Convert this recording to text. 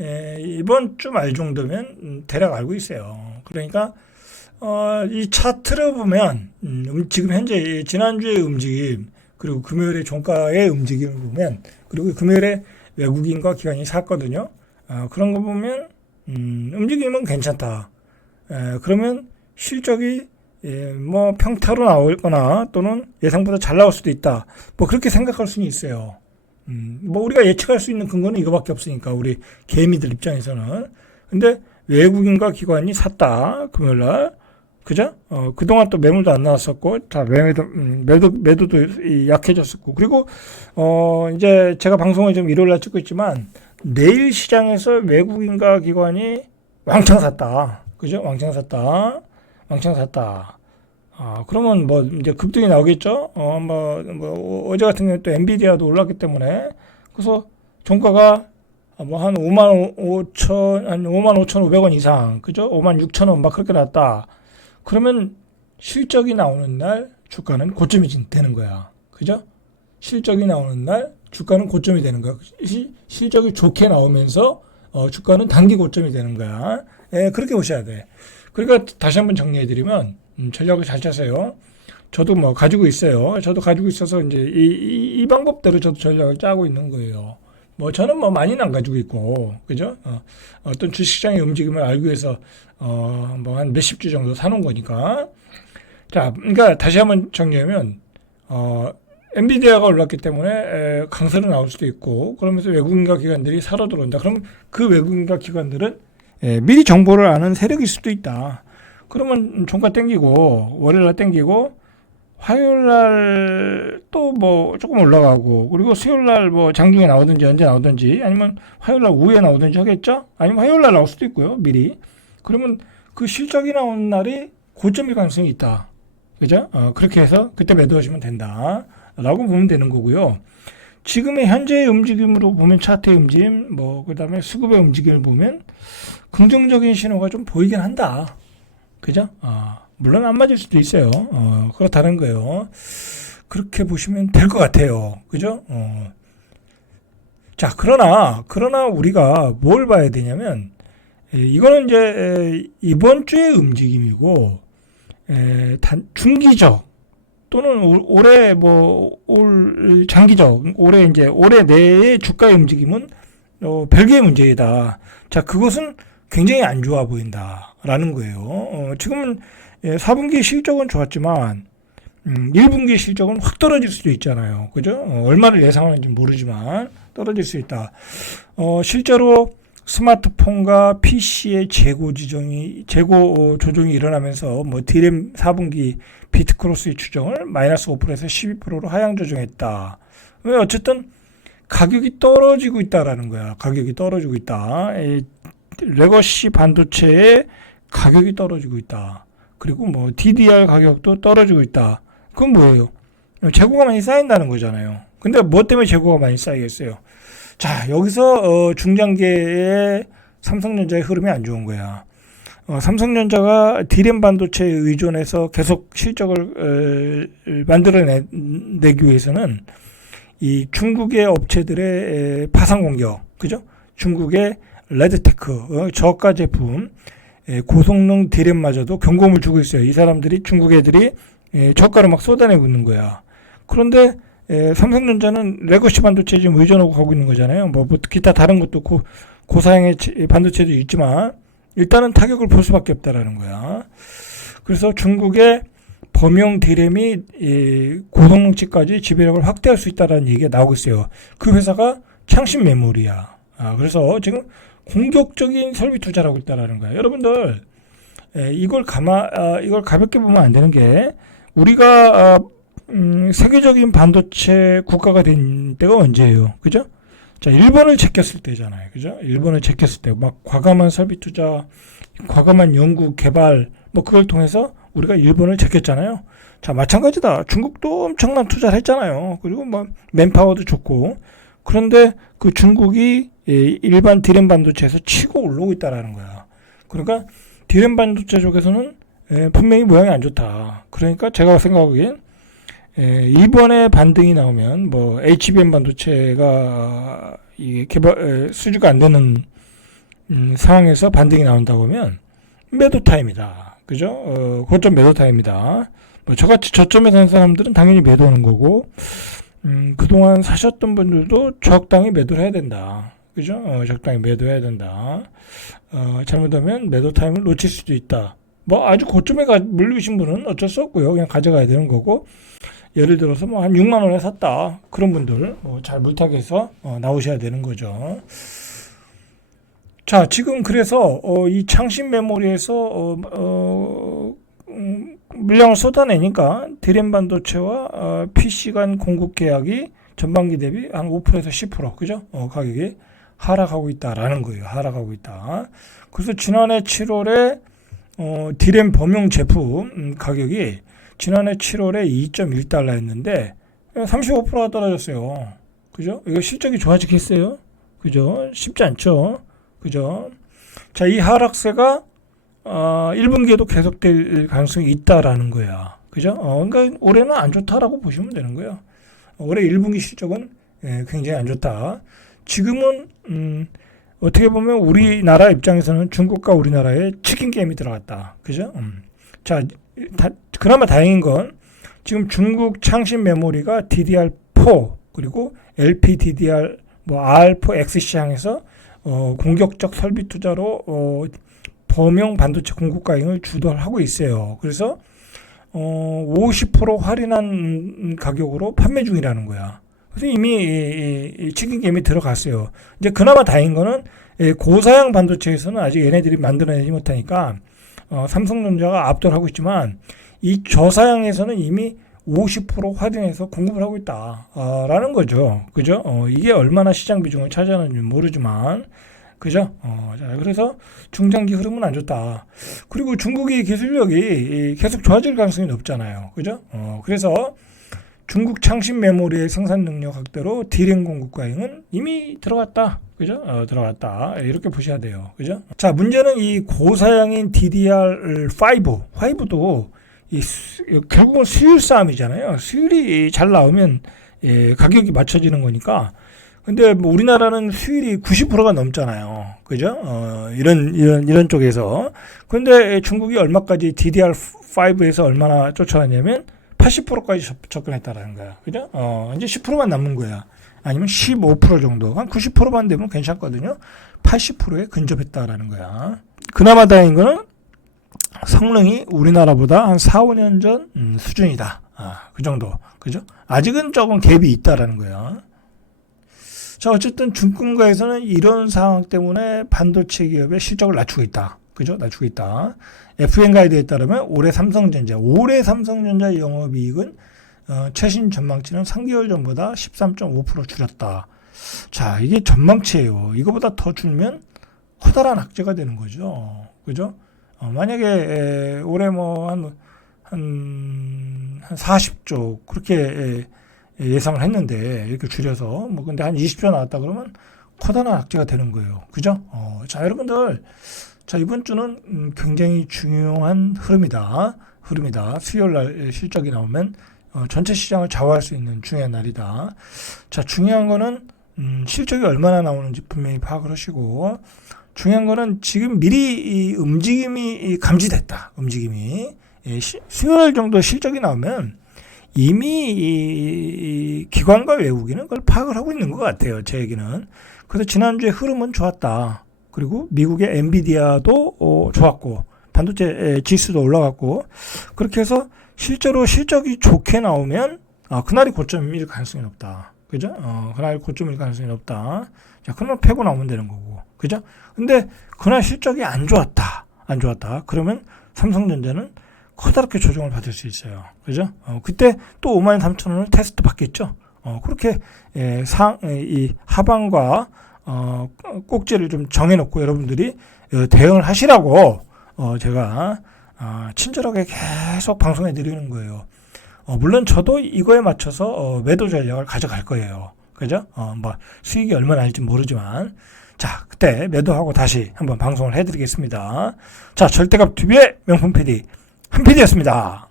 에, 이번 주 말 정도면 음, 대략 알고 있어요. 그러니까 어, 이 차트를 보면 음, 음, 지금 현재 이 지난주의 움직임 그리고 금요일의 종가의 움직임을 보면 그리고 금요일에 외국인과 기관이 샀거든요. 아, 그런 거 보면 음, 움직임은 괜찮다. 에, 그러면 실적이 예, 뭐 평타로 나올 거나 또는 예상보다 잘 나올 수도 있다. 뭐 그렇게 생각할 수는 있어요. 음, 뭐 우리가 예측할 수 있는 근거는 이거밖에 없으니까 우리 개미들 입장에서는. 근데 외국인과 기관이 샀다 금요일 날. 그죠? 어, 그동안 또 매물도 안 나왔었고, 다 매도, 음, 매도, 매도도 이 약해졌었고, 그리고, 어, 이제 제가 방송을 좀 일요일 날 찍고 있지만, 내일 시장에서 외국인과 기관이 왕창 샀다. 그죠? 왕창 샀다. 왕창 샀다. 아, 그러면 뭐 이제 급등이 나오겠죠? 어, 뭐, 뭐 어제 같은 경우는 또 엔비디아도 올랐기 때문에 그래서 종가가 뭐 한 5만 5천 한 5만 5천 5백 원 이상 그죠? 5만 6천 원 막 그렇게 났다. 그러면 실적이 나오는 날 주가는 고점이 되는 거야. 그죠? 실적이 나오는 날 주가는 고점이 되는 거야. 시, 실적이 좋게 나오면서 어, 주가는 단기 고점이 되는 거야. 예, 그렇게 보셔야 돼. 그러니까 다시 한번 정리해 드리면 음, 전략을 잘 짜세요. 저도 뭐 가지고 있어요. 저도 가지고 있어서 이제 이, 이, 이 방법대로 저도 전략을 짜고 있는 거예요. 뭐 저는 뭐 많이는 안 가지고 있고 그죠? 어, 어떤 주식시장의 움직임을 알기 위해서 어 뭐 한 몇십 주 정도 사놓은 거니까 자 그러니까 다시 한번 정리하면 어 엔비디아가 올랐기 때문에 에, 강세로 나올 수도 있고 그러면서 외국인과 기관들이 사러 들어온다. 그럼 그 외국인과 기관들은 에, 미리 정보를 아는 세력일 수도 있다. 그러면 종가 땡기고 월요일 날 땡기고 화요일 날 또 뭐 조금 올라가고 그리고 수요일 날 뭐 장중에 나오든지 언제 나오든지 아니면 화요일 날 오후에 나오든지 하겠죠? 아니면 화요일 날 나올 수도 있고요 미리. 그러면 그 실적이 나오는 날이 고점일 가능성이 있다. 그죠? 어, 그렇게 해서 그때 매도하시면 된다. 라고 보면 되는 거고요. 지금의 현재의 움직임으로 보면 차트의 움직임 뭐 그 다음에 수급의 움직임을 보면 긍정적인 신호가 좀 보이긴 한다 그죠? 어, 물론 안 맞을 수도 있어요. 어, 그렇다는 거예요. 그렇게 보시면 될 것 같아요. 그죠? 어. 자, 그러나, 그러나 우리가 뭘 봐야 되냐면, 에, 이거는 이제 에, 이번 주의 움직임이고, 에, 단, 중기적, 또는 올- 올해 뭐, 올, 장기적, 올해 이제, 올해 내의 주가의 움직임은 어, 별개의 문제이다. 자, 그것은 굉장히 안 좋아 보인다라는 거예요. 어, 지금은 예, 4분기 실적은 좋았지만 음, 1분기 실적은 확 떨어질 수도 있잖아요. 그죠? 어, 얼마를 예상하는지 모르지만 떨어질 수 있다. 어, 실제로 스마트폰과 PC의 재고 지정이 재고 어, 조정이 일어나면서 뭐 디램 4분기 비트크로스의 추정을 마이너스 5%에서 12%로 하향 조정했다. 왜 어쨌든 가격이 떨어지고 있다라는 거야. 가격이 떨어지고 있다. 이 레거시 반도체의 가격이 떨어지고 있다. 그리고 뭐 DDR 가격도 떨어지고 있다. 그건 뭐예요? 재고가 많이 쌓인다는 거잖아요. 근데 뭐 때문에 재고가 많이 쌓이겠어요? 자, 여기서 어, 중장기의 삼성전자의 흐름이 안 좋은 거야. 어, 삼성전자가 디램 반도체에 의존해서 계속 실적을 어, 만들어내기 위해서는 이 중국의 업체들의 에, 파상 공격, 그죠? 중국의 레드테크, 어, 저가 제품, 에, 고성능 디램마저도 경고음을 주고 있어요. 이 사람들이 중국 애들이 에, 저가를 막 쏟아내고 있는 거야. 그런데 에, 삼성전자는 레거시 반도체에 지금 의존하고 가고 있는 거잖아요. 뭐, 뭐 기타 다른 것도 고, 고사양의 체- 반도체도 있지만 일단은 타격을 볼 수밖에 없다라는 거야. 그래서 중국의 범용 디램이 이 고성능치까지 지배력을 확대할 수 있다라는 얘기가 나오고 있어요. 그 회사가 창신 메모리야. 아, 그래서 지금 공격적인 설비 투자를 하고 있다라는 거야. 여러분들 에, 이걸 가마 아, 이걸 가볍게 보면 안 되는 게 우리가 아, 음, 세계적인 반도체 국가가 된 때가 언제예요? 그죠? 자, 일본을 제꼈을 때잖아요. 그죠? 일본을 제꼈을 때 막 과감한 설비 투자, 과감한 연구 개발 뭐 그걸 통해서 우리가 일본을 제꼈잖아요. 자, 마찬가지다. 중국도 엄청난 투자를 했잖아요. 그리고 뭐 맨파워도 좋고. 그런데 그 중국이 예, 일반 디램 반도체에서 치고 올라오고 있다라는 거야. 그러니까 디램 반도체 쪽에서는 예, 분명히 모양이 안 좋다. 그러니까 제가 생각하기엔 예, 이번에 반등이 나오면 뭐 HBM 반도체가 개발 에, 수주가 안 되는 음, 상황에서 반등이 나온다고 하면 매도 타임이다. 그죠? 어, 고점 매도 타임이다. 뭐 저같이 저점에 산 사람들은 당연히 매도하는 거고, 음, 그동안 사셨던 분들도 적당히 매도를 해야 된다. 그죠? 어, 적당히 매도해야 된다. 어, 잘못하면 매도 타임을 놓칠 수도 있다. 뭐 아주 고점에 가, 물리신 분은 어쩔 수 없고요. 그냥 가져가야 되는 거고. 예를 들어서 뭐 한 6만 원에 샀다. 그런 분들 어, 잘 물타기해서 어, 나오셔야 되는 거죠. 자, 지금 그래서 어, 이 창신 메모리에서 어, 어, 음, 물량을 쏟아내니까 디램 반도체와 어, PC 간 공급 계약이 전반기 대비 한 5%에서 10% 그죠? 어, 가격이 하락하고 있다라는 거예요. 하락하고 있다. 그래서 지난해 7월에 어, 디램 범용 제품 음, 가격이 지난해 7월에 2.1달러였는데 35%가 떨어졌어요. 그죠? 이거 실적이 좋아지겠어요? 그죠? 쉽지 않죠? 그죠? 자, 이 하락세가 어, 1분기에도 계속될 가능성이 있다라는 거야. 그죠? 어, 그러니까 올해는 안 좋다라고 보시면 되는 거예요. 올해 1분기 실적은 예, 굉장히 안 좋다. 지금은 음, 어떻게 보면 우리나라 입장에서는 중국과 우리나라의 치킨 게임이 들어갔다. 그죠? 음. 자, 다, 그나마 다행인 건 지금 중국 창신 메모리가 DDR4 그리고 LPDDR 뭐 R4X 시장에서 어, 공격적 설비 투자로 어, 범용 반도체 공급 가격을 주도하고 있어요. 그래서 어, 50% 할인한 가격으로 판매 중이라는 거야. 그래서 이미 이, 이, 이 치킨 게임이 들어갔어요. 이제 그나마 다행인 거는 예, 고사양 반도체에서는 아직 얘네들이 만들어내지 못하니까 어, 삼성전자가 압도를 하고 있지만 이 저사양에서는 이미 50% 할인해서 공급을 하고 있다라는 거죠. 그죠? 어, 이게 얼마나 시장 비중을 차지하는지 모르지만 그죠? 어, 자, 그래서 중장기 흐름은 안 좋다. 그리고 중국의 기술력이 계속 좋아질 가능성이 높잖아요. 그죠? 어, 그래서 중국 창신 메모리의 생산 능력 확대로 디램 공급 과잉은 이미 들어갔다. 그죠? 어, 들어갔다. 이렇게 보셔야 돼요. 그죠? 자, 문제는 이 고사양인 DDR5, 5도 이 수, 결국은 수율 싸움이잖아요. 수율이 잘 나오면 예, 가격이 맞춰지는 거니까. 근데 뭐 우리나라는 수율이 90%가 넘잖아요. 그죠? 어, 이런 이런 이런 쪽에서. 근데 중국이 얼마까지 DDR5에서 얼마나 쫓아왔냐면 80%까지 접근했다라는 거야. 그죠? 어, 이제 10%만 남는 거야. 아니면 15% 정도. 한 90%만 되면 괜찮거든요. 80%에 근접했다라는 거야. 그나마 다행인 거는 성능이 우리나라보다 한 4, 5년 전 음, 수준이다. 아, 그 정도. 그죠? 아직은 조금 갭이 있다라는 거야. 자, 어쨌든 중국가에서는 이런 상황 때문에 반도체 기업의 실적을 낮추고 있다. 그죠? 낮추고 있다. FN 가이드에 따르면 올해 삼성전자, 올해 삼성전자 영업이익은 어, 최신 전망치는 3개월 전보다 13.5% 줄였다. 자, 이게 전망치예요. 이거보다 더 줄면 커다란 악재가 되는 거죠. 그죠? 어, 만약에 에, 올해 뭐 한 한, 한 40조 그렇게 에, 예상을 했는데 이렇게 줄여서 뭐 근데 한 20조 나왔다 그러면 커다란 악재가 되는 거예요. 그죠? 어, 자, 여러분들 자, 이번 주는 음, 굉장히 중요한 흐름이다. 흐름이다. 수요일 날 실적이 나오면 어, 전체 시장을 좌우할 수 있는 중요한 날이다. 자, 중요한 거는 음, 실적이 얼마나 나오는지 분명히 파악을 하시고 중요한 거는 지금 미리 이 움직임이 이 감지됐다. 움직임이 예, 시, 수요일 정도 실적이 나오면 이미 이 기관과 외국인은 그걸 파악을 하고 있는 것 같아요. 제 얘기는. 그래서 지난주에 흐름은 좋았다. 그리고 미국의 엔비디아도 어, 좋았고 반도체 지수도 올라갔고 그렇게 해서 실제로 실적이 좋게 나오면 아, 그날이 고점일 가능성이 높다. 그죠? 어, 그날 고점일 가능성이 높다. 자, 그날 패고 나오면 되는 거고. 그죠? 근데 그날 실적이 안 좋았다. 안 좋았다. 그러면 삼성전자는 커다랗게 조정을 받을 수 있어요. 그죠? 어, 그때 또 5만 3천 원을 테스트 받겠죠. 어, 그렇게 예, 상, 예, 이 하방과 어, 꼭지를 좀 정해놓고 여러분들이 어, 대응을 하시라고 어, 제가 어, 친절하게 계속 방송해 드리는 거예요. 어, 물론 저도 이거에 맞춰서 어, 매도 전략을 가져갈 거예요. 그죠? 어, 뭐 수익이 얼마나 날지 모르지만 자 그때 매도하고 다시 한번 방송을 해드리겠습니다. 자 절대값 TV의 명품 PD 한 PD였습니다.